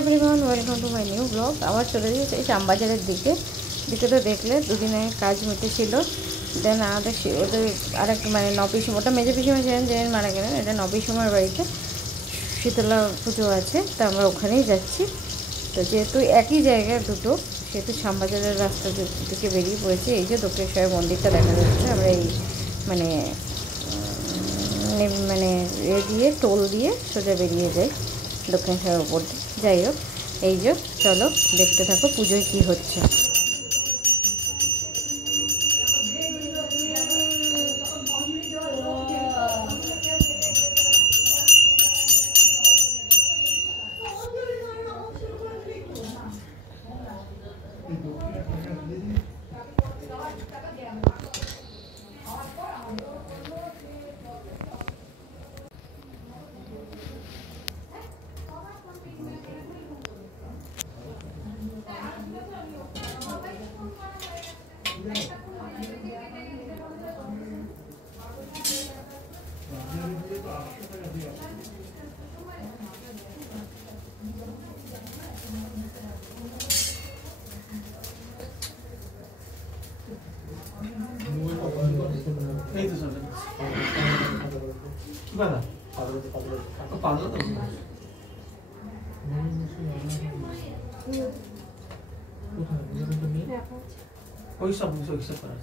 Everyone welcome to my new blog. আবার চলে যাচ্ছে এই শ্যামবাজারের দিকে তো দেখলে দুদিনে কাজ মিটেছিল। দেন আমাদের ওদের আরেকটা মানে নপিসুম, ওটা মেজে পিসুমা ছিলেন যে মারা গেলেন, এটা নপিসুমার বাড়িতে শীতলা পুজো আছে, তা আমরা ওখানেই যাচ্ছি। তো যেহেতু একই জায়গায় দুটো, সেহেতু শ্যামবাজারের রাস্তা দিকে বেরিয়ে পড়েছি। এই যে দক্ষিণেশ্বর মন্দিরটা দেখা যাচ্ছে, আমরা এই মানে মানে এ দিয়ে টোল দিয়ে সোজা বেরিয়ে যাই দক্ষিণেশ্বরের উপর দিয়ে। যাই হোক, এই যে চলো দেখতে থাকো পুজোয় কি হচ্ছে। नहीं तो समझ क्या था आपका पागल तो कोई सब करा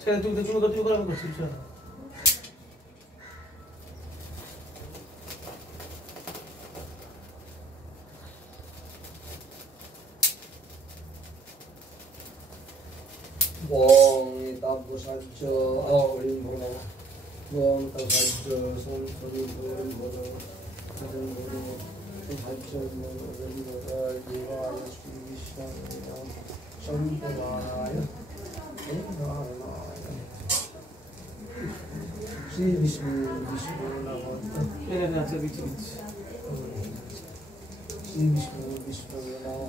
चल तू कर कुछ चल Wong tabu saja awin bono, wong tabu saja santri bono, kadang bono saja bono dari bono Devaya Sri Vishnu Sampradaya, Sri Vishnu Namo. ये ना से बीच Sri Vishnu Namo.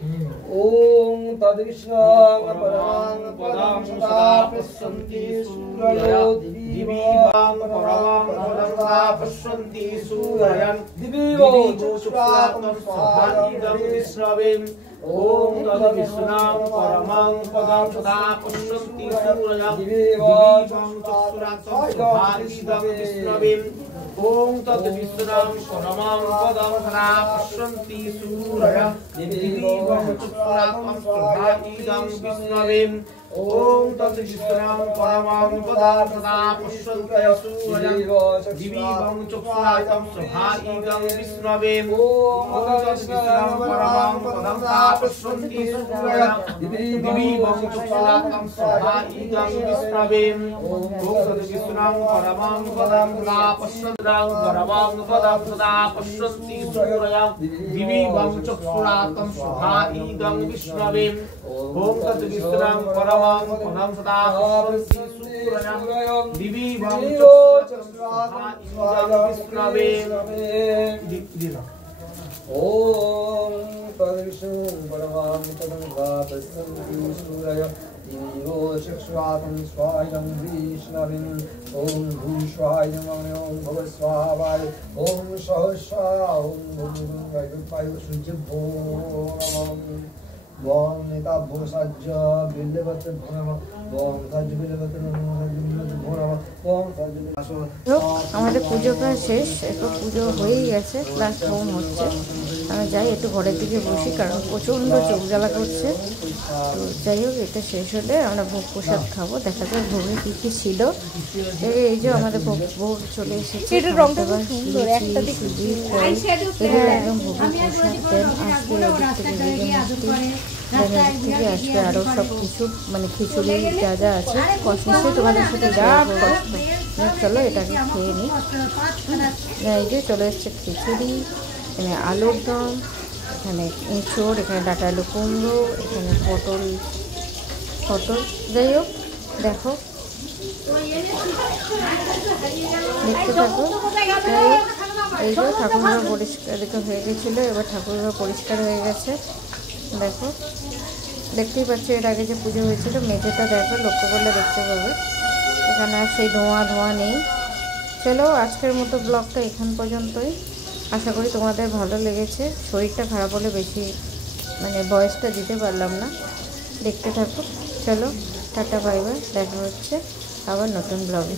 Om Tadvishna Paramang Padam Sada Pasyanti Suraya Divivang Paramang Padam Sada Pasyanti Suraya Divivang Chukshratam Sahadidam Visravim Om Tadvishna Paramang Padam Sada Pasyanti Suraya Divivang Chukshratam Sahadidam Visravim Om Tat Visram Paramam Padam Sada Pasyanti Suraya Divivang Chukshratam Sahadidam Visravim Om Tat Visram Paramam Padam Sada Pasyanti Suraya Divivang Chukshratam Sahadidam Visravim Om Tat Visram Paramam Padam Sada Pasyanti Suraya Divivang Chukshratam Sahadidam Visravim Om Tat Visram Paramam Padam Sada Pasyanti Paramam Padam Sada Pasyanti Suraya Divivang Chukshratam Sahadidam Visravim Om Tat Visram Paramam Padam Sada Pasyanti Suraya Divivang Chukshratam Sahadidam Visravim Om Tat Visram Paramam Padam Sada Pasyanti Suraya Divivang Chukshratam Sahadidam Visravim Om Bhushvaya Om Bhavasvaya Om Sahasra Om Bhuvaya Sujabho Bom Nita Bhosajja Billavata Bhorama Bom Sajja Billavata Bhorama Bom Sajja আমাদের পুজো প্রায় শেষ, একটু পুজো হয়েই গেছে, last home হচ্ছে। আমি যাই একটু ঘরের দিকে বসি, কারণ প্রচণ্ড চোখ জ্বালা করছে। তো যাই হোক, এটা শেষ হলে আমরা ভোগ প্রসাদ খাবো। দেখা যাক ভোগে কী কী ছিল। এই যে আমাদের ভোগ চলে এসেছে, একদম ভোগের প্রসাদ। দেন আজকে থেকে আসবে আরও সব কিছু, মানে খিচুড়ি যা যা আছে, কষ্ট তোমাদের সাথে যা কষ্ট চলো এটাকে খেয়ে নিই। এই যে চলে এসছে খিচুড়ি, এখানে আলুর দম, এখানে এঁচোড়, এখানে ডাঁটা আলু কুমড়ো, এখানে পটল, যাই হোক দেখো দেখতে থাকো। যাই হোক এই যে ঠাকুরঘর পরিষ্কার হয়ে গেছিলো, এবার ঠাকুরঘর পরিষ্কার হয়ে গেছে। দেখো দেখতেই পাচ্ছ এর আগে যে পুজো হয়েছিল মেঝেটা দেখো, লক্ষ্য করলে দেখতে পাবে এখানে আর সেই ধোঁয়া নেই। চলো আজকের মতো ব্লগটা এখান পর্যন্তই। আশা করি তোমাদের ভালো লেগেছে। শরীরটা খারাপ হলে বেশি ভয়েসটা দিতে পারলাম না। দেখতে থাকো। চলো টাটা বাই বাই, দেখা হচ্ছে আবার নতুন ব্লগে।